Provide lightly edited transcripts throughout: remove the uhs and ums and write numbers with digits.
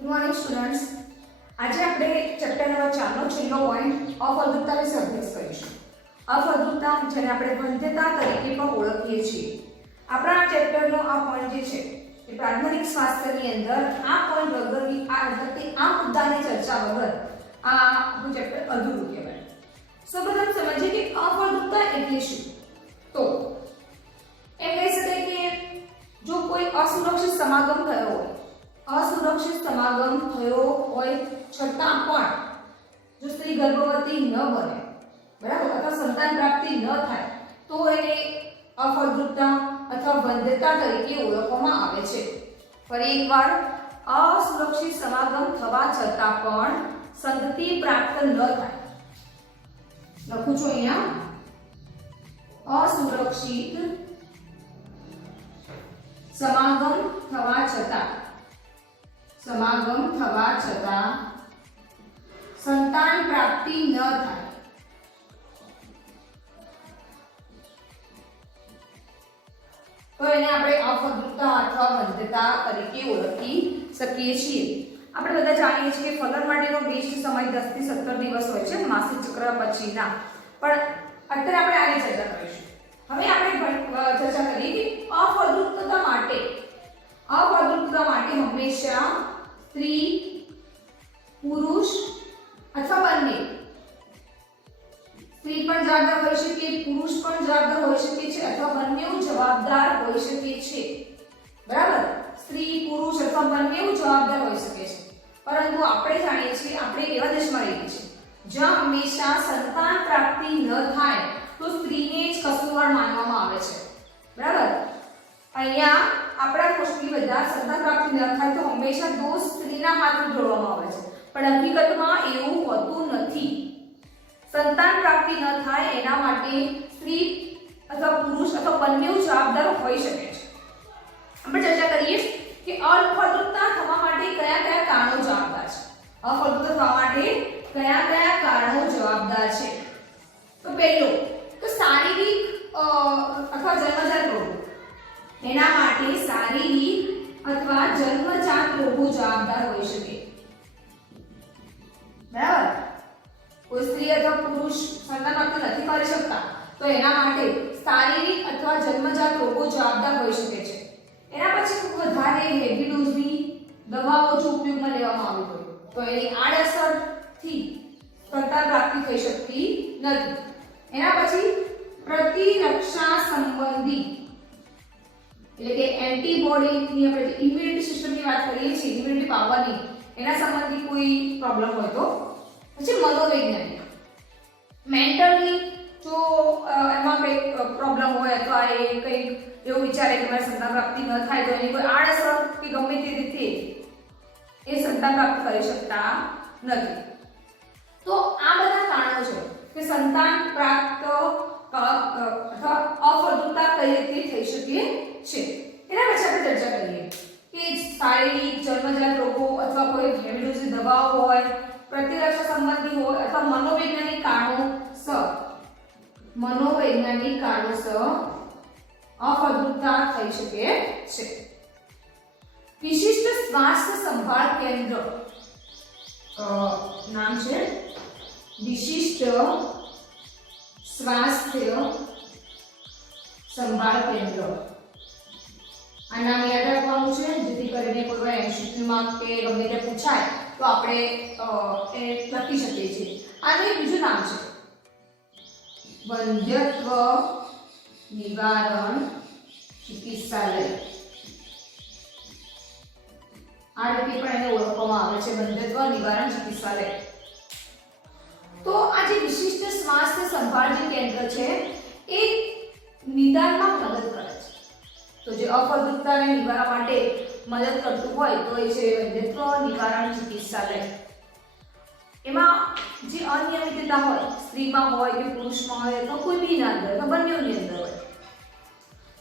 Good morning students. આજે આપણે chapter number 4 નો છેલ્લો પોઈન્ટ અફળદ્રુપતા વિશે અભ્યાસ કરીશું. અફળદ્રુપતા જેને આપણે વંધ્યતા તરીકે પણ ઓળખીએ છીએ. આપણા ચેપ્ટરનો આ પોઈન્ટ જે છે એ પ્રાથમિક સ્વાસ્થ્યની અંદર આ પોઈન્ટ વગરની આ મુદ્દાની ચર્ચા વગર આ ચેપ્ટર અધૂરું કહેવાય. સૌપ્રથમ સમજીએ કે અફળદ્રુપતા એટલે શું. તો એમ કહી શકાય કે જો કોઈ અસુરક્ષિત સમાગમ થયો હોય છતાં પણ જો સ્ત્રી ગર્ભવતી ન બને, બરાબર, અથવા સંતાન પ્રાપ્તિ ન થાય તો એને અફળદ્રુપતા અથવા વંધ્યતા તરીકે ઓળખવામાં આવે છે. ફરી એકવાર, અસુરક્ષિત સમાગમ થવા છતાં પણ સંતતિ પ્રાપ્ત ન થાય. લખું છું અહીંયા, અસુરક્ષિત સમાગમ થવા છતાં સંતાન પ્રાપ્તિ ન થાય તો એને આપણે અફળદ્રુપતા અથવા વંધ્યતા તરીકે ઓળખી શકીએ છીએ. આપણે બધા જાણીએ છીએ કે ફલન માટેનો બેસ્ટ સમય 10 થી 17 દિવસ હોય છે માસિક ચક્ર પછીના. પણ અત્યારે આપણે આની ચર્ચા કરીશું. હવે આપણે ચર્ચા કરીએ કે અફળદ્રુપતા માટે હંમેશા સ્ત્રી, પુરુષ અથવા બંને, સ્ત્રી પણ જવાબદાર હોઈ શકે, પુરુષ પણ જવાબદાર હોઈ શકે છે અથવા બંને જવાબદાર હોઈ શકે છે. બરાબર, સ્ત્રી, પુરુષ અથવા બંને જવાબદાર હોઈ શકે છે. પરંતુ આપણે જાણીએ છીએ, આપણે એવા દેશમાં રહીએ છીએ જ્યાં હંમેશા સંતાન પ્રાપ્તિ ન થાય તો સ્ત્રીને જ કસૂરવાર માનવામાં આવે છે. બરાબર, અહીંયા આપણા મોસ્ટલી બધા સંતાન પ્રાપ્તિ ન થાય તો હંમેશા દોષ સ્ત્રીના હાથે ઢોળવામાં આવે છે. પણ હકીકતમાં એવું હોતું નથી. સંતાન પ્રાપ્તિ ન થાય એના માટે સ્ત્રી અથવા પુરુષ અથવા બંને જવાબદાર હોઈ શકે છે. આપણે ચર્ચા કરીએ કે અફળદ્રુપતા થવા માટે કયા કારણો જવાબદાર છે. અફળદ્રુપતા થવા માટે કયા કારણો જવાબદાર છે. તો પહેલું તો શારીરિક અથવા જન્મજાત રોગો. એના માટે શારીરિક અથવા જન્મજાત રોગો જવાબદાર હોઈ શકે. બરાબર, કોઈ સ્ત્રી અથવા પુરુષ સંતાન પ્રાપ્તિ નથી કરી શકતા તો એના માટે શારીરિક અથવા જન્મજાત રોગો જવાબદાર હોઈ શકે છે. એના પછી ખૂબ વધારે હેવી ડોઝની દવાઓ જો ઉપયોગમાં લેવામાં આવી હોય તો એની આડઅસરથી સંતાન પ્રાપ્તિ થઈ શકતી નથી. એના પછી પ્રતિરક્ષા સંબંધી એટલે કે એન્ટીબોડીની, આપણે ઇમ્યુનિટી સિસ્ટમની વાત કરીએ છીએ, ઇમ્યુનિટી પાવરની, એના સંબંધી કોઈ પ્રોબ્લેમ હોય તો. પછી મનોવૈજ્ઞાનિક, મેન્ટલી જો એમાં કંઈક પ્રોબ્લેમ હોય અથવા એ કંઈક એવું વિચારે કે મારે સંતાન પ્રાપ્તિ ન થાય તો એની કોઈ આડઅસર કે ગમે તે રીતે એ સંતાન પ્રાપ્ત કરી શકતા નથી. તો આ બધા કારણો છે કે સંતાન પ્રાપ્ત અથવા અફળદ્રુપતા કઈ રીતે થઈ શકે છે. એના પછી આપણે ચર્ચા કરીએ કે શારીરિક જન્મજાત રોગો અથવા કોઈ હેવી ડોઝની દવાઓ હોય, પ્રતિરક્ષા સંબંધી હોય અથવા મનોવૈજ્ઞાનિક કારણોસર અફળદ્રુપતા થઈ શકે છે. વિશિષ્ટ સ્વાસ્થ્ય સંભાળ કેન્દ્ર, નામ છે વિશિષ્ટ સ્વાસ્થ્ય સંભાળ કેન્દ્ર. આ નામ યાદ રાખવાનું છે જેથી કરીને કોઈ વાર એમસીક્યુમાં કે ગમે તે પૂછાય તો આપણે એ લખી શકીએ છીએ. આનું બીજું નામ છે વંધ્યત્વ નિવારણ ચિકિત્સાલય. આ રીતે પણ એને ઓળખવામાં આવે છે, વંધ્યત્વ નિવારણ ચિકિત્સાલય. તો આ જે વિશિષ્ટ સ્વાસ્થ્ય સંભાળ જે કેન્દ્ર છે એ નિદાનમાં મદદ કરે છે. તો જે અફળદ્રુપતાને નિવારવા માટે મદદ કરતું હોય તો એ છે વંધ્યત્વ નિવારણ ચિકિત્સાલય. એમાં જે અનિયમિતતા હોય, સ્ત્રીમાં હોય કે પુરુષમાં હોય અથવા કોઈ બીના અંદર અથવા બંનેની અંદર હોય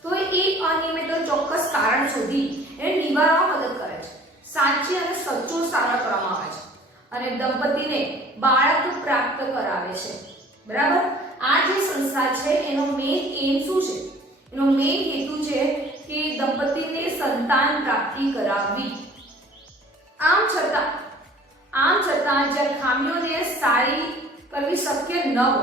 તો એ અનિયમિતતા ચોક્કસ કારણ શોધી એને નિવારવામાં મદદ કરે છે. સાચી અને સચોટ સારવાર કરવામાં આવે છે અને દંપતીને બાળક પ્રાપ્ત કરાવે છે. બરાબર, આ જે સંસ્થા છે એનો મેઇન એમ શું છે? એનો મેઇન હેતુ છે કે દંપતીને સંતાન પ્રાપ્તિ કરાવવી. આમ છતાં જે ખામીઓને સારી કરવી શક્ય ન હોય,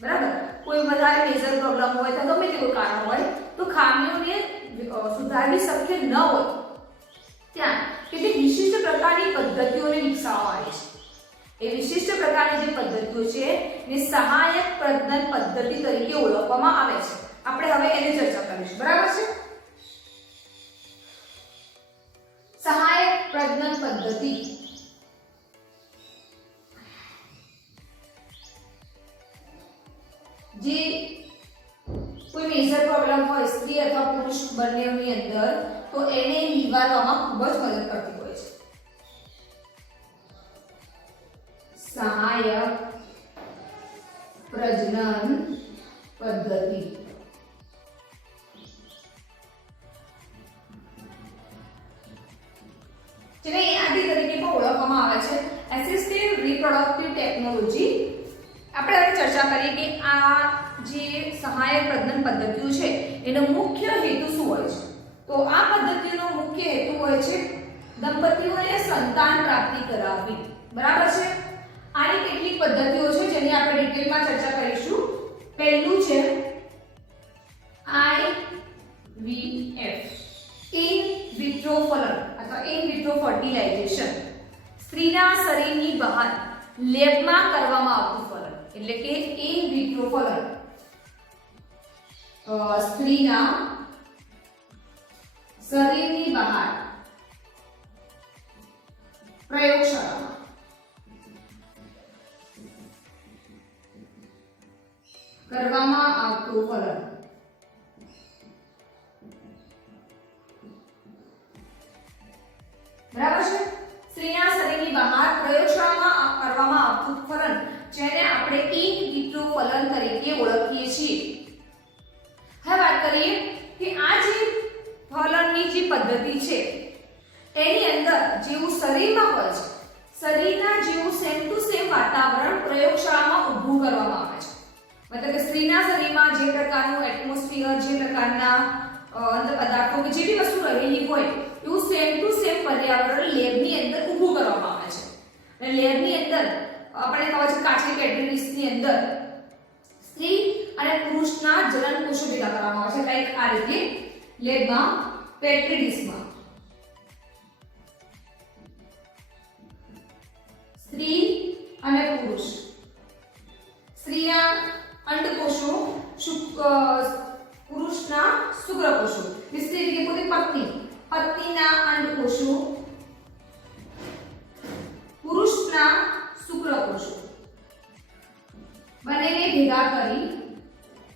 બરાબર, કોઈ વધારે મેજર પ્રોબ્લેમ હોય તો ગમે તેવું કારણ હોય તો ખામીઓને સુધારવી શક્ય ન હોય ત્યાં કેટલીક વિશિષ્ટ પ્રકારની પદ્ધતિઓને વિકસાવવામાં આવી છે. એ વિશિષ્ટ પ્રકારની જે પદ્ધતિઓ છે એને સહાયક પ્રજનન પદ્ધતિ તરીકે ઓળખવામાં આવે છે. આપણે હવે એની ચર્ચા કરીશું, બરાબર છે. સહાયક પ્રજનન પદ્ધતિ જે કોઈ મેજર પ્રોબ્લેમ હોય સ્ત્રી અથવા પુરુષ બંનેની અંદર તો એને નિવારવામાં ખૂબ જ મદદ કરતી હોય છે. સહાયક પ્રજનન પદ્ધતિ જેને આદિ તરીકે પણ ઓળખવામાં આવે છે, એસિસ્ટિવ રિપ્રોડક્ટિવ ટેકનોલોજી. આપણે હવે ચર્ચા કરીએ કે આ જે સહાયક પ્રજનન પદ્ધતિઓ છે એનો મુખ્ય હેતુ શું હોય છે. તો આ પદ્ધતિનો મુખ્ય હેતુ હોય છે દંપતીઓને સંતાન પ્રાપ્તિ કરાવવી, બરાબર છે. આની કેટલીક પદ્ધતિઓ છે જેની આપણે ડિટેલમાં ચર્ચા કરીશું. પહેલું છે IVF, ઇન વિટ્રો ફલન અથવા ઇન વિટ્રો ફર્ટિલાઇઝેશન. સ્ત્રીના શરીરની બહાર લેબમાં કરવામાં આવતું ફલન એટલે કે ઇન વિટ્રો ફલન. સ્ત્રીના શરીરની બહાર પ્રયોગશાળામાં કરવામાં આવતું ફલન. બરાબર છે. સ્ત્રીના શરીરની બહાર પ્રયોગશાળામાં કરવામાં આવતું ફલન જેને આપણે ઇન વિટ્રો ફલન તરીકે ઓળખીએ છીએ. હવે વાત કરીએ કે આ જે ફલનની જે પદ્ધતિ છે એની અંદર જેવું શરીરમાં હોય છે શરીરના જેવું સેમ ટુ સેમ વાતાવરણ પ્રયોગશાળામાં ઊભું કરવામાં આવે છે. મતલબ કે સ્ત્રીના શરીરમાં જે પ્રકારનું એટમોસ્ફિયર, જે પ્રકારના અંદર પદાર્થો કે જે બી વસ્તુ રહેલી હોય એવું સેમ ટુ સેમ પર્યાવરણ લેબની અંદર ઊભું કરવામાં આવે છે. અને લેબની અંદર આપણે ખબર છે કાચની પેટ્રી અંદર સ્ત્રી અને પુરુષના જનન કોષો ભેગા કરવામાં આવે છે, લાઈક આ રીતે લેબમાં પેટ્રી ડિશમાં સ્ત્રી અને પુરુષ, સ્ત્રીના અંડકોષો, પુરુષના શુક્રકોષો, સ્ત્રી એટલે પોતે પત્ની, પત્નીના અંડકોષો, પુરુષના શુક્રકોષો બંનેને ભેગા કરી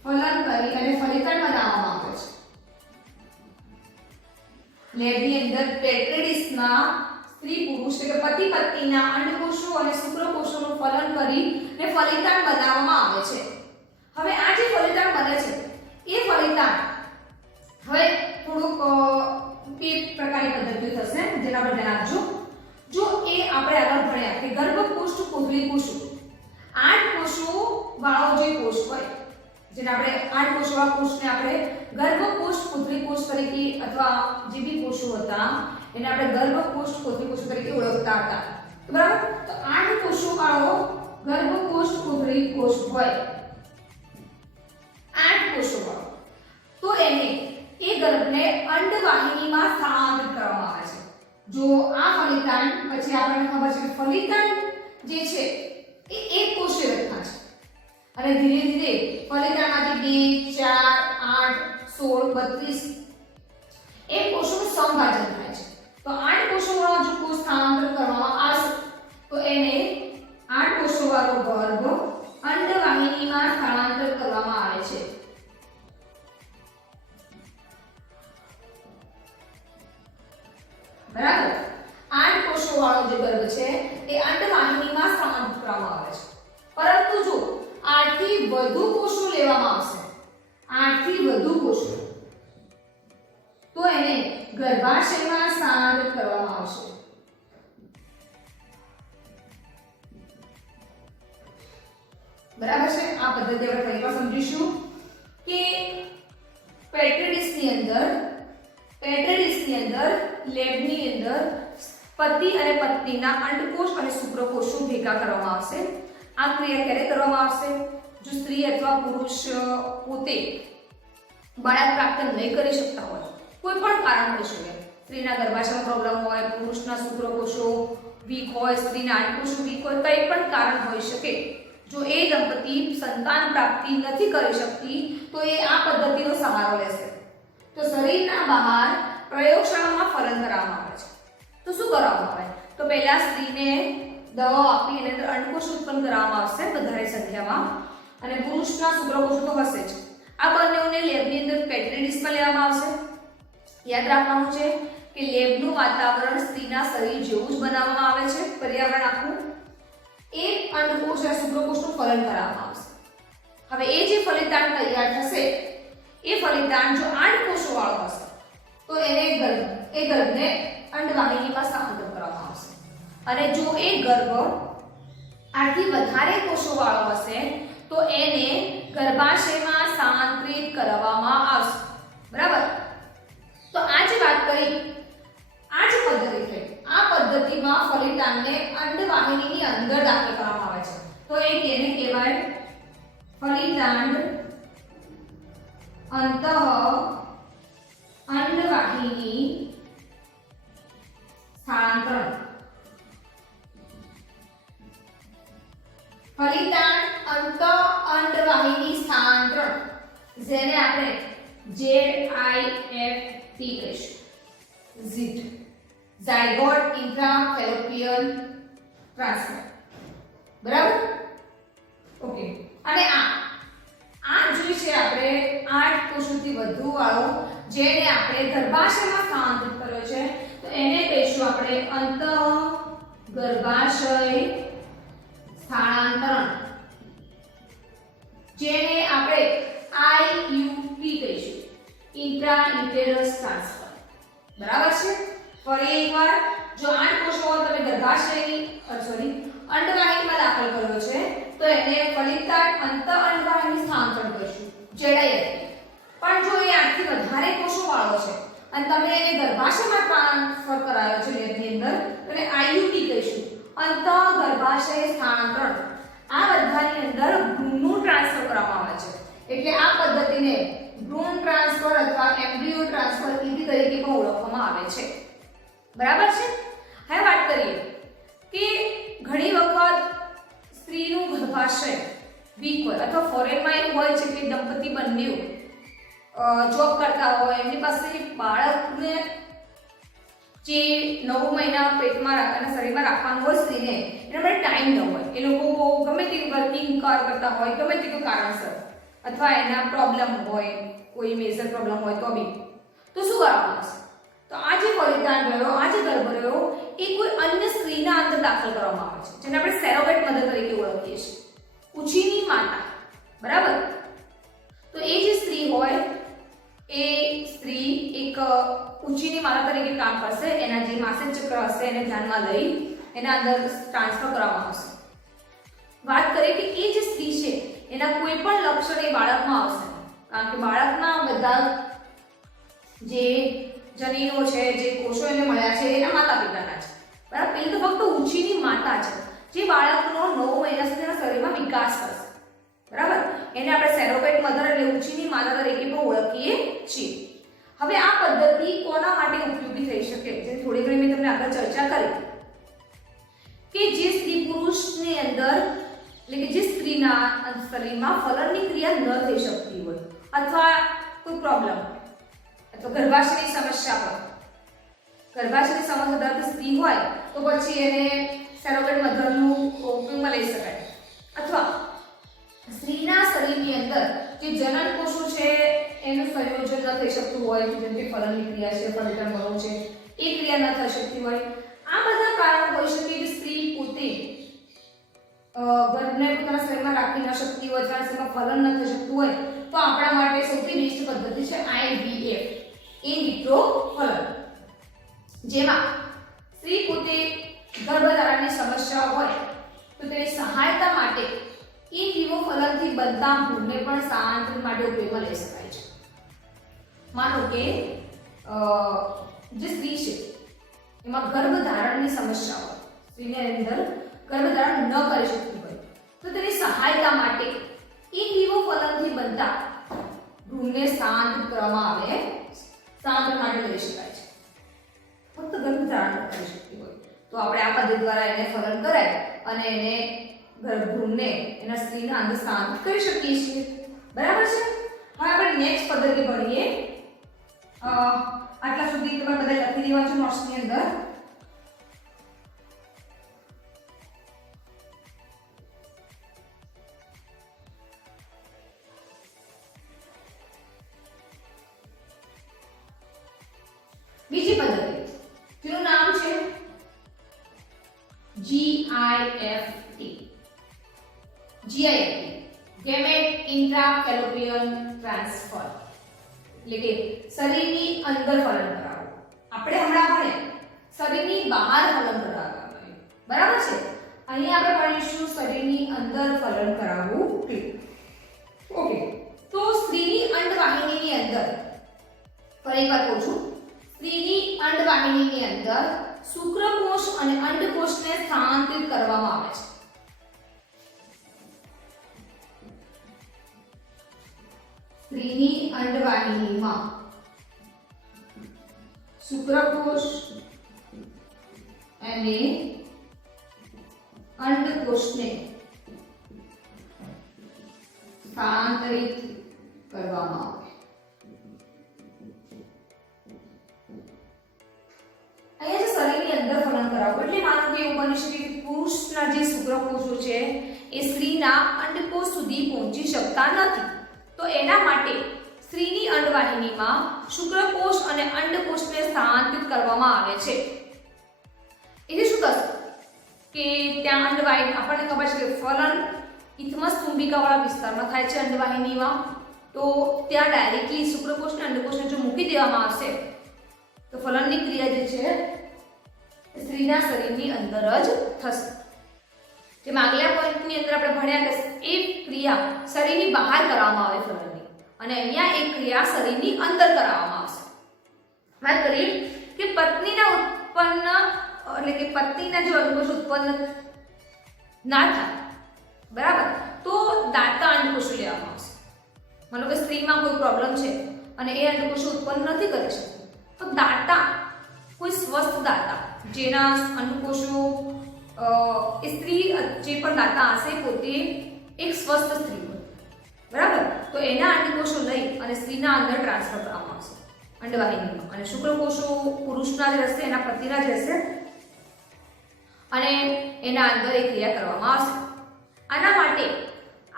ફલન કરી અને ફલિતણ બનાવવામાં આવે છે. લેબની અંદર પેટ્રી ડિશમાં સ્ત્રી પુરુષ એટલે કે પતિ પત્નીના અંડકોષો અને શુક્રકોષોનું ફલન કરી અને ફલિતાંડ બનાવવામાં આવે છે. હવે આ જે ફલિતાંડ બને છે એ ફલિતાંડ હવે થોડુંક બે પ્રકારની પદ્ધતિઓ થશે જેના પર ધ્યાન આપજો. જો એ આપણે આગળ ભણ્યા કે ગર્ભકોષ્ઠ કોથળી કોષો, 8 કોષો વાળો જે કોષ હોય જેને આપણે 8 કોષો વાળા કોષને આપણે ગર્ભકોષ્ઠ કોથળી કોષ તરીકે અથવા જે બી કોષો હતા એને આપણે ગર્ભકોષ્ઠ કોથળી કોષ તરીકે ઓળખતા હતા, બરાબર. તો 8 કોષો વાળો ગર્ભકોષ્ઠ કોથળી કોષ હોય, 8 કોષો વાળો, તો એને એ ગર્ભને અંડવાહિનીમાં સ્થાનાંતરિત કરવામાં આવે છે. જો આ ફલિતાંડ પછી આપણને ખબર છે કે ફલિતાંડ જે છે એ એક કોષીય રચના છે અને ધીરે ધીરે ફલિતાંડમાંથી 2, 4, 8, 16, 32 એક કોષોનું સમભાજન થાય છે. તો 8 કોષો વાળો જો કોષ સ્થાનાંતર કરવામાં આવશે તો એને 8 કોષો વાળો ગર્ભ અંડવાહિનીમાં સ્થાનાંતર કરવામાં આવે છે. બરાબર. 8 કોષો વાળો જે ગર્ભ છે એ અંડવાહિનીમાં સ્થાનાંતરિત કરવામાં આવે છે. પરંતુ જો 8 થી વધુ કોષો લેવામાં આવશે, 8 થી વધુ કોષો, તો એને ગર્ભાશયમાં સ્થાનાંતરિત કરવામાં આવશે. બરાબર છે. આ પદ્ધતિ આપણે ફરી વાર સમજીશું કે પેટ્રી ડિશની અંદર લેબની અંદર પતિ અને પત્નીના અંડકોષ અને શુક્રકોષો ભેગા કરવામાં આવશે. આ ક્રિયા ક્યારે કરવામાં આવશે? જો સ્ત્રી અથવા પુરુષ પોતે બાળક પ્રાપ્ત નહીં કરી શકતા હોય, કોઈ પણ કારણ હોઈ શકે, સ્ત્રીના ગર્ભાશયમાં પ્રોબ્લેમ હોય, પુરુષના શુક્રકોષો વીક હોય, સ્ત્રીના અંડકોષો વીક હોય, કંઈ પણ કારણ હોઈ શકે, જો એ દંપતી સંતાન પ્રાપ્તિ નથી કરી શકતી તો એ આ પદ્ધતિનો સહારો લેશે. તો શરીરના બહાર પ્રયોગશાળામાં ફલન કરવામાં આવે છે. તો શું કરવામાં આવે? તો પહેલા સ્ત્રીને દવાઓ આપી એની અંદર અંડકોષ ઉત્પન્ન કરવામાં આવશે વધારે સંખ્યામાં, અને પુરુષના શુક્રકોષો તો હશે જ. આ બંનેઓને લેબની અંદર પેટ્રી ડિશમાં લેવામાં આવશે. યાદ રાખવાનું છે કે લેબનું વાતાવરણ સ્ત્રીના શરીર જેવું જ બનાવવામાં આવે છે, પર્યાવરણ આખું. એ અંડકોષ અને શુક્રકોષનું ફલન કરવામાં આવશે. હવે એ જે ફલિતાંડ તૈયાર થશે, એ ફલિતાંડ જો 8 કોષો વાળો હશે તો એને ગર્ભને અંડવાહિનીમાં સ્થાનાંતરિત કરવામાં આવશે. અને જો એ ગર્ભ 8 થી વધારે કોષો વાળો હશે તો એને ગર્ભાશયમાં સ્થાનાંતરિત કરવામાં આવશે. બરાબર? તો આ જે વાત કરી, આ જે પદ્ધતિ થઈ, આ પદ્ધતિમાં ફલિતાંડને અંડવાહિનીની અંદર દાખલ કરવામાં આવે છે. તો એ કેને કહેવાય? ફલિતાંડ અંતઃ અંડવાહિની સ્થાનાંતરણ. ફલિતાંડ અંતઃ અંડવાહિની સ્થાનાંતરણ, જેને આપણે ZIFT કહીશું. ZIFT, zygote intrafallopian transfer. બરાબર? ઓકે. અને આ જોઈ છે આપણે 8 કોષોથી વધુ વાળો, જેને આપણે ગર્ભાશયમાં સ્થાનાંતરિત કર્યો છે, તો એને કહીશું આપણે અંતઃ ગર્ભાશય સ્થાનાંતરણ, જેને આપણે IUT કહીશું, ઇન્ટ્રા-યુટેરસ ટ્રાન્સફર. બરાબર છે? ફરી એકવાર, જો 8 કોષો તમે અંડવાહિનીમાં દાખલ કર્યો છે તો એને ફલિતાંડ અંતઃ અંડવાહિની સ્થાનાંતરણ કહીશું, ZIFT. પણ જો એ 8 થી વધારે કોષો વાળો છે અને તમે એને ગર્ભાશયમાં ટ્રાન્સફર કરાયો છે લેબની અંદર, તો એને IUT કહીશું, અંતઃ ગર્ભાશય સ્થાનાંતરણ. આ બધાની અંદર ભ્રૂણનું ટ્રાન્સફર કરવામાં આવે છે, એટલે આ પદ્ધતિને ભ્રૂણ ટ્રાન્સફર અથવા એમ્બ્રિયો ટ્રાન્સફર વિધિ તરીકે પણ ઓળખવામાં આવે છે. બરાબર છે? હવે વાત કરીએ કે ઘણી વખત સ્ત્રીનું ગર્ભાશય વીક હોય અથવા ફોરેનમાં એવું હોય છે કે દંપતી બંને જોબ કરતા હોય, એમની પાસે બાળકને જે 9 મહિના પેટમાં અને શરીરમાં રાખવાનું હોય સ્ત્રીને, એના માટે ટાઈમ ન હોય, એ લોકો ગમે તે વર્કિંગ કરતા હોય, ગમે તે કારણસર, અથવા એના પ્રોબ્લેમ હોય, કોઈ મેજર પ્રોબ્લેમ હોય તો બી, તો શું કરવાનું હશે? તો આ જે ફલિતાંડ રહ્યો, આ જે ગર્ભ રહ્યો, એ કોઈ અન્ય સ્ત્રીના અંદર દાખલ કરવામાં આવે છે, જેને આપણે સેરોગેટ મધર તરીકે ઓળખીએ છીએ, ઉછીની માતા. બરાબર? તો એ જે સ્ત્રી હોય એ સ્ત્રી એક ઉછીની માતા તરીકે કામ કરશે. એના જે માસિક ચક્ર હશે એને ધ્યાનમાં લઈ એના અંદર ટ્રાન્સફર કરવામાં આવશે. વાત કરીએ કે એ જે સ્ત્રી છે એના કોઈ પણ લક્ષણ એ બાળકમાં આવશે, કારણ કે બાળકના બધા જે જનીનો છે, જે કોષો એને મળ્યા છે, એના માતા પિતાના છે. બરાબર? પેલી તો ફક્ત ઉછીની માતા છે જે બાળકનો 9 મહિના સુધીના શરીરમાં વિકાસ કરશે. બરાબર? એને આપણે સેરોગેટ મધર એટલે ઉછીની માતા તરીકે પણ ઓળખીએ છીએ. હવે આ પદ્ધતિ કોના માટે ઉપયોગી થઈ શકે, જે થોડી ઘણી મેં તમને આગળ ચર્ચા કરી કે જે સ્ત્રી પુરુષની અંદર, એટલે કે જે સ્ત્રીના શરીરમાં ફલનની ક્રિયા ન થઈ શકતી હોય, અથવા કોઈ પ્રોબ્લેમ અથવા ગર્ભાશયની સમસ્યા હોય, ગર્ભાશયની સમસ્યા ધરાવતી સ્ત્રી હોય તો પછી એને સેરોગેટ મધરનું ઉપયોગમાં લઈ શકાય. અથવા સ્ત્રીના શરીરની અંદર જે જનન કોષો છે એનું સંયોજન ન થઈ શકતું હોય, જેમ કે ફલનની ક્રિયા છે, ફલિતાંડ બનવું છે, એ ક્રિયા ન થઈ શકતી હોય, આ બધા કારણો હોઈ શકે કે સ્ત્રી પોતે ગર્ભને પોતાના શરીરમાં રાખી ન શકતી હોય, અથવા શરીરમાં ફલન ન થઈ શકતું હોય, તો આપણા માટે સૌથી બેસ્ટ પદ્ધતિ છે IVF, ઇન વિટ્રો ફલન, જેમાં સ્ત્રી પોતે ગર્ભધારણની સમસ્યા હોય તો તેની સહાયતા માટે ઇન વિવો ફલનથી બનતા ભ્રૂણને પણ સ્થાનાંતરણ માટે ઉપયોગમાં લઈ શકાય છે. માનો કે જે સ્ત્રી છે એમાં ગર્ભધારણની સમસ્યા હોય, સ્ત્રીની અંદર ગર્ભધારણ ન કરી શકતી હોય, તો તેની સહાયતા માટે ઇન વિવો ફલનથી બનતા ભ્રૂણને શાંત કરવામાં આવે, શાંત માટે લઈ શકાય છે. ફક્ત ગર્ભધારણ ન કરી શકતી હોય તો આપણે આ પદ્ધતિ દ્વારા એને ફલન કરાય અને એને ભ્રૂણને એના સ્ત્રીના અંદર શાંત કરી શકીએ છીએ. બરાબર છે. હવે આપણે નેક્સ્ટ પદ્ધતિ ભણીએ. આટલા સુધી તમે બધા લખી દેવા છો નોટ્સની અંદર. બીજી પદ્ધતિ જેનું નામ છે GIFT. ગેમેટ ઇન્ટ્રાફેલોપિયન ટ્રાન્સફર, એટલે કે શરીરની અંદર ફલન કરાવવું. આપણે હમણાં ભણે શરીરની બહાર ફલન કરાવવું, બરાબર છે. અહીં આપણે ભણીશું શરીરની અંદર ફલન કરાવવું. ઓકે, તો સ્ત્રીની અંડવાહિનીની અંદર, ફરી એકવાર કહું છું, સ્ત્રીની અંડવાહિનીની અંદર શુક્રકોષ અને અંડકોષને સ્થાનાંતરિત કરવામાં આવે છે. સ્ત્રીની અંડવાહિનીમાં શુક્રકોષ અને અંડકોષને સ્થાનાંતરિત કરવામાં આવે. અહીંયા જે શરીરની અંદર ફલન કરાવવું એટલે માનો કે એવું બની શકે કે પુરુષના જે શુક્રકોષો છે એ સ્ત્રીના અંડકોષ સુધી પહોંચી શકતા નથી, તો એના માટે સ્ત્રીની અંડવાહિનીમાં શુક્રકોષ અને અંડકોષને સ્થાનાંતરિત કરવામાં આવે છે. એટલે શું થશે કે ત્યાં અંડવાહિની, આપણને ખબર છે કે ફલન ઇથમસ તુંબિકાવાળા વિસ્તારમાં થાય છે અંડવાહિનીમાં, તો ત્યાં ડાયરેક્ટલી શુક્રકોષ અને અંડકોષને જો મૂકી દેવામાં આવશે તો ફલનની ક્રિયા જે છે સ્ત્રીના શરીરની અંદર જ થશે. જેમ આગલા પોઈન્ટની અંદર આપણે ભણ્યા કે એ ક્રિયા શરીરની બહાર કરવામાં આવે ફલનની, અને અહીંયા એક ક્રિયા શરીરની અંદર કરાવવામાં આવશે. વાત કરીએ કે પત્નીના ઉત્પન્ન એટલે કે પત્નીના જો અંડકોષ ઉત્પન્ન ના થાય, બરાબર, તો દાતા અંડકોષ લેવામાં આવશે. માનો કે સ્ત્રીમાં કોઈ પ્રોબ્લેમ છે અને એ અંડકોષ ઉત્પન્ન નથી કરી શકતી, તો દાતા, કોઈ સ્વસ્થ દાતા જેના અંડકોષો એ સ્ત્રી જે પણ દાતા હશે પોતે એક સ્વસ્થ સ્ત્રી હોય, બરાબર, તો એના અંડકોષો લઈ અને સ્ત્રીના અંદર ટ્રાન્સફર કરવામાં આવશે અંડવાહિનીમાં, અને શુક્રકોષો પુરુષના જ રહેશે, એના પતિના જ રહેશે, અને એના અંદર એ ક્રિયા કરવામાં આવશે. આના માટે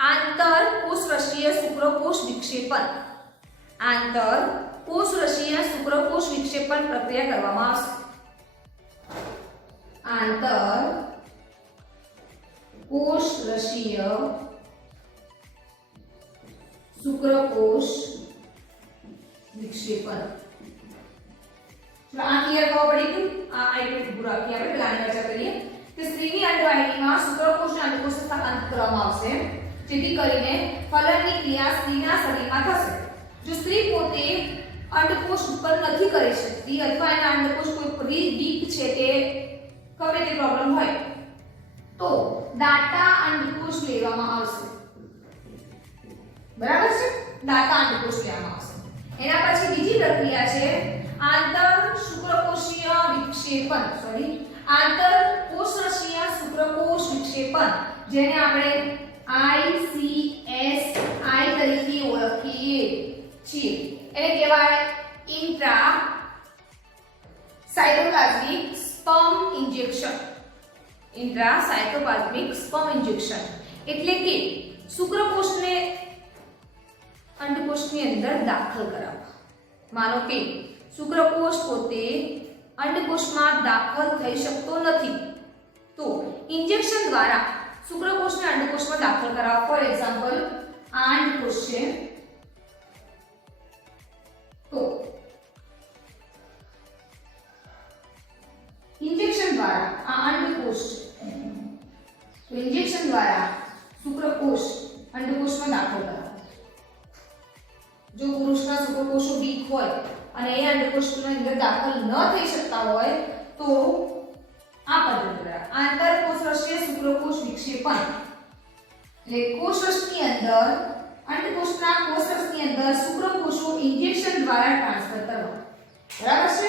આંતરકોષરસીય શુક્રકોષ વિક્ષેપણ, આંતરકોષરસીય શુક્રકોષ વિક્ષેપણ પ્રક્રિયા કરવામાં આવશે. આંતરકોષરસીય શુક્રકોષ વિક્ષેપણ. આ ક્લિયર ખબર પડી ગયું? આ આઈટમ પૂરો રાખી આપણે પહેલાની ચર્ચા કરીએ કે સ્ત્રીની અંડવાહિનીમાં શુક્રકોષ અને અંડકોષ સ્થાનાંતરિત કરવામાં આવશે, જેથી કરીને ફલનની ક્રિયા સ્ત્રીના શરીરમાં થશે. જો સ્ત્રી પોતે અંડકોષ ઉત્પન્ન નથી કરી શકતી અથવા એના અંડકોષ કોઈ વીક છે, તે ગમે તે પ્રોબ્લેમ હોય, તો દાતા અંડકોષ લેવામાં આવશે. બરાબર છે, દાતા અંડકોષ લેવામાં આવશે. એના પછી બીજી પ્રક્રિયા છે આંતરકોષરસીય શુક્રકોષ વિક્ષેપણ, જેને આપણે ICSI તરીકે ઓળખીએ છીએ. એને કહેવાય intra cytoplasmic sperm injection. Intra cytoplasmic sperm injection એટલે કે શુક્રકોષને અંડકોષની અંદર દાખલ કરાવવા. માનો કે શુક્રકોષ પોતે અંડકોષમાં દાખલ થઈ શકતો નથી, તો ઇન્જેક્શન દ્વારા શુક્રકોષને અંડકોષમાં દાખલ કરાવવા. ફોર એક્ઝામ્પલ, આ અંડકોષ છે, તો ઇન્જેક્શન દ્વારા આ અંડકોષ છે, તો ઇન્જેક્શન દ્વારા શુક્રકોષ અંડકોષમાં દાખલ કરાવવા. જો પુરુષના શુક્રકોષો વીક હોય અને એ અંડકોષની અંદર દાખલ ન થઈ શકતા હોય, તો આ પદ્ધતિ દ્વારા આંતરકોષરસીય શુક્રકોષ વિક્ષેપણ એટલે કોષરસની અંદર અંડકોષના કોષરસની અંદર શુક્રકોષો ઇન્જેક્શન દ્વારા ટ્રાન્સફર કરવા. બરાબર છે?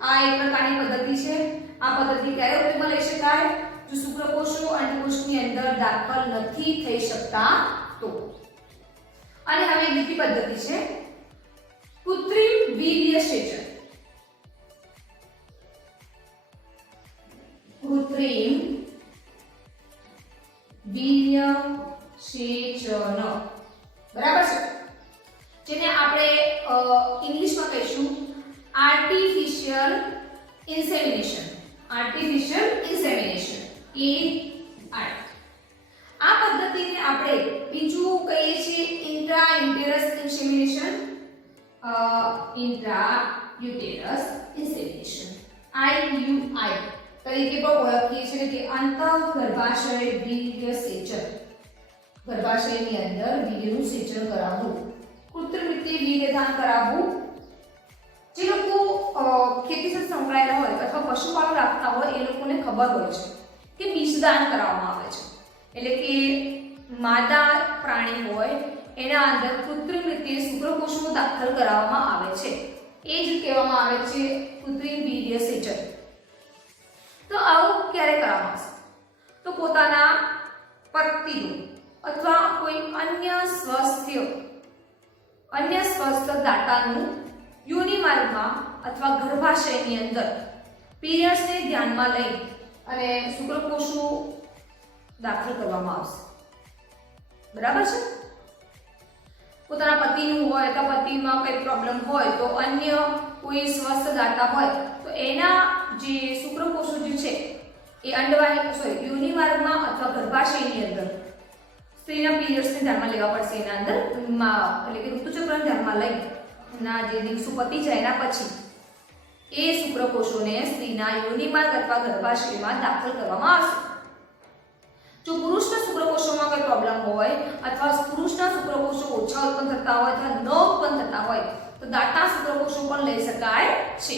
આ એક પ્રકારની પદ્ધતિ છે. આ પદ્ધતિ ક્યારે ઉપયોગમાં લઈ શકાય? જો શુક્રકોષો અંડકોષની અંદર દાખલ નથી થઈ શકતા તો. અને હવે બીજી પદ્ધતિ છે કૃત્રિમ વીર્યસેચન. કૃત્રિમ વીર્યસેચન. બરાબર છે? જેને આપણે ઇંગ્લિશમાં કહીશું artificial insemination. Artificial insemination AII. આ પદ્ધતિને આપણે બીજું કહીએ છીએ intrauterine insemination. Intrauterine insemination IUI તરીકે પણ ઓળખીએ છીએ કે અંતઃગર્ભાશય વીર્યસેચન. ગર્ભાશયની અંદર વીર્યનું સેચન કરાવવું, કૃત્રિમ રીતે વીર્યદાન કરાવવું. જે લોકો ખેતી સાથે સંકળાયેલા હોય અથવા પશુપાલન રાખતા હોય એ લોકોને ખબર હોય છે કે બીજદાન કરાવવામાં આવે છે. એટલે કે માદા પ્રાણી હોય એના અંદર કૃત્રિમ રીતે શુક્રકોષો દાખલ કરાવવામાં આવે છે. એ જ કહેવામાં આવે છે કૃત્રિમ વીર્યસેચન. તો આવું ક્યારે કરવામાં આવશે? તો પોતાના પતિનું અથવા કોઈ અન્ય સ્વસ્થ દાતાનું યોનિ માર્ગમાં અથવા ગર્ભાશયની અંદર પીરિયડ્સને ધ્યાનમાં લઈ અને શુક્રકોષો દાખલ કરવામાં આવશે. બરાબર છે? પોતાના પતિનું હોય તો પતિમાં કોઈ પ્રોબ્લેમ હોય તો અન્ય કોઈ સ્વસ્થ દાતા હોય તો એના જે શુક્રકોષો જે છે એ અંડવાહિક યોનિ માર્ગમાં અથવા ગર્ભાશયની અંદર સ્ત્રીના પીરિયડ્સને ધ્યાનમાં લેવા પડશે. એના અંદર એટલે કે ઋતુચક્રને ધ્યાનમાં લઈ ના જે દિવસો પતી જાય એના પછી એ શુક્રકોષોને સ્ત્રીના યોનિ માર્ગ અથવા ગર્ભાશયમાં દાખલ કરવામાં આવશે. જો પુરુષના શુક્રકોષોમાં કોઈ પ્રોબ્લેમ હોય અથવા પુરુષના શુક્રકોષો ઓછા ઉત્પન્ન થતા હોય અથવા ન ઉત્પન્ન થતા હોય તો દાતા શુક્રકોષો પણ લઈ શકાય છે.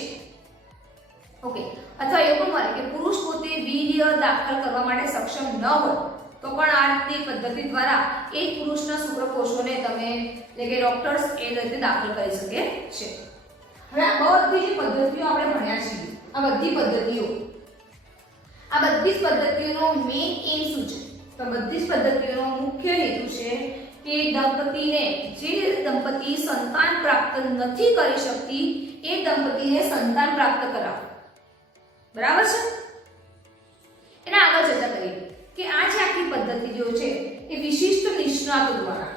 ઓકે. અથવા એવું પણ બને કે પુરુષ પોતે વીર્ય દાખલ કરવા માટે સક્ષમ ન હોય તો પણ આ રીતે પદ્ધતિ દ્વારા એક પુરુષના શુક્રકોષોને તમે એટલે કે ડોક્ટર્સ એ રીતે દાખલ કરી શકે છે. હવે આ બધી જે પદ્ધતિઓ આપણે ભણ્યા છીએ આ બધી જ પદ્ધતિઓનો મેઇન એમ શું છે? તો બધી જ પદ્ધતિઓનો મુખ્ય હેતુ છે કે જે દંપતી સંતાન પ્રાપ્ત નથી કરી શકતી એ દંપતીને સંતાન પ્રાપ્ત કરાવવું. બરાબર છે? એના આગળ ચર્ચા કરીએ કે આ જે આખી પદ્ધતિ જો છે એ વિશિષ્ટ નિષ્ણાતો દ્વારા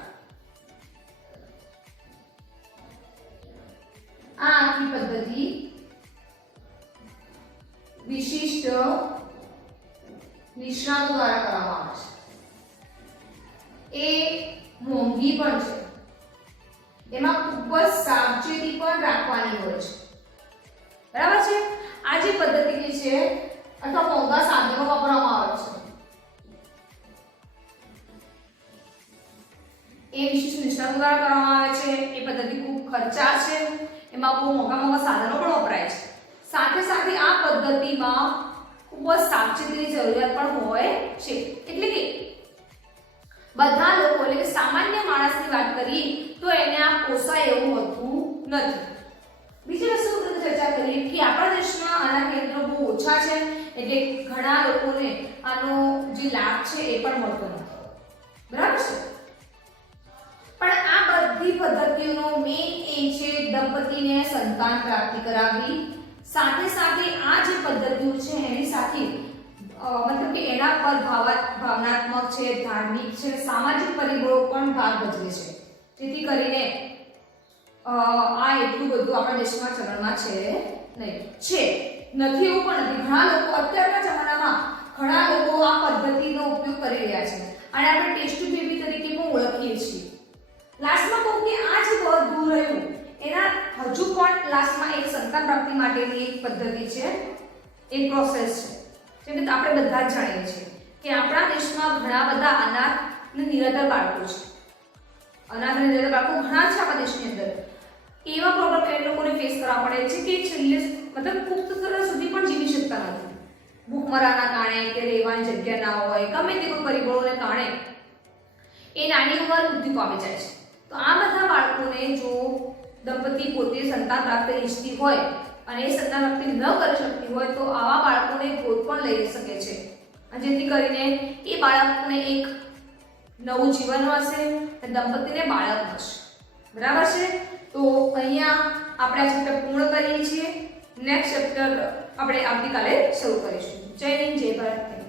આ આખી પદ્ધતિ વિશિષ્ટ નિષ્ણાતો દ્વારા કરવામાં આવે છે. એ મોંઘી પણ છે. એમાં ખૂબ જ સાવચેતી પણ રાખવાની હોય છે. બરાબર છે? આ જે પદ્ધતિ છે અથવા મોંઘા સાધનો વાપરવામાં આવે છે એ વિશિષ્ટ નિષ્ણાતો દ્વારા કરવામાં આવે છે. એ પદ્ધતિ ખૂબ ખર્ચાળ છે. એમાં બહુ મોંઘા સાધનો પણ વપરાય છે. સાથે સાથે આ પદ્ધતિમાં ખૂબ જ સાવચેતીની જરૂરિયાત પણ હોય છે. એટલે કે બધા લોકો એટલે કે સામાન્ય માણસની વાત કરીએ તો એને આ પોસાય એવું હોતું નથી. બીજી વસ્તુ ચર્ચા કરીએ કે આપણા દેશમાં આના કેન્દ્રો બહુ ઓછા છે એટલે ઘણા લોકોને આનો જે લાભ છે એ પણ મળતો નથી. બરાબર છે? પણ આ બધી પદ્ધતિઓનો મેઇન એમ છે દંપતીને સંતાન પ્રાપ્તિ કરાવવી. સાથે સાથે આ જે પદ્ધતિઓ છે એની સાથે મતલબ કે એના પર ભાવનાત્મક છે, ધાર્મિક છે, સામાજિક પરિબળો પણ ભાગ ભજવે છે. જેથી કરીને આ એટલું બધું આપણા દેશમાં ચલણમાં છે નહીં. નથી એવું પણ નથી. ઘણા લોકો અત્યારના જમાનામાં ઘણા લોકો આ પદ્ધતિનો ઉપયોગ કરી રહ્યા છે અને આપણે ટેસ્ટ બેબી તરીકે પણ ઓળખીએ છીએ. લાસ્ટમાં કહું કે આ જે બધું રહ્યું એના હજુ પણ લાસ્ટમાં એક સંતાન પ્રાપ્તિ માટેની એક પદ્ધતિ છે, એક પ્રોસેસ છે. જેમ કે આપણે બધા જ જાણીએ છીએ કે આપણા દેશમાં ઘણા બધા અનાથ અને નિરાધાર બાળકો છે. અનાથ અને નિરાધાર બાળકો ઘણા છે આપણા દેશની અંદર. એવા પ્રોબ્લેમ એ લોકોને ફેસ કરવા પડે છે કે છેલ્લે મતલબ પુખ્ત થયા સુધી પણ જીવી શકતા નથી. ભૂખમરાના કારણે કે રહેવાની જગ્યા ના હોય, ગમે તે કોઈ પરિબળોને કારણે એ નાની ઉંમરે મૃત્યુ પામી જાય છે. તો આ બધા બાળકોને જો દંપતી પોતે સંતાન પ્રાપ્ત ઈચ્છતી હોય અને એ સંતાન પ્રાપ્તિ ન કરી શકતી હોય તો આવા બાળકોને ગોદ પણ લઈ શકે છે, જેથી કરીને એ બાળકને એક નવું જીવન મળશે અને દંપતીને બાળક મળશે. બરાબર છે? તો અહીંયા આપણે આ ચેપ્ટર પૂર્ણ કરીએ છીએ. નેક્સ્ટ ચેપ્ટર આપણે આવતીકાલે શરૂ કરીશું. જય હિન્દ, જય ભારત.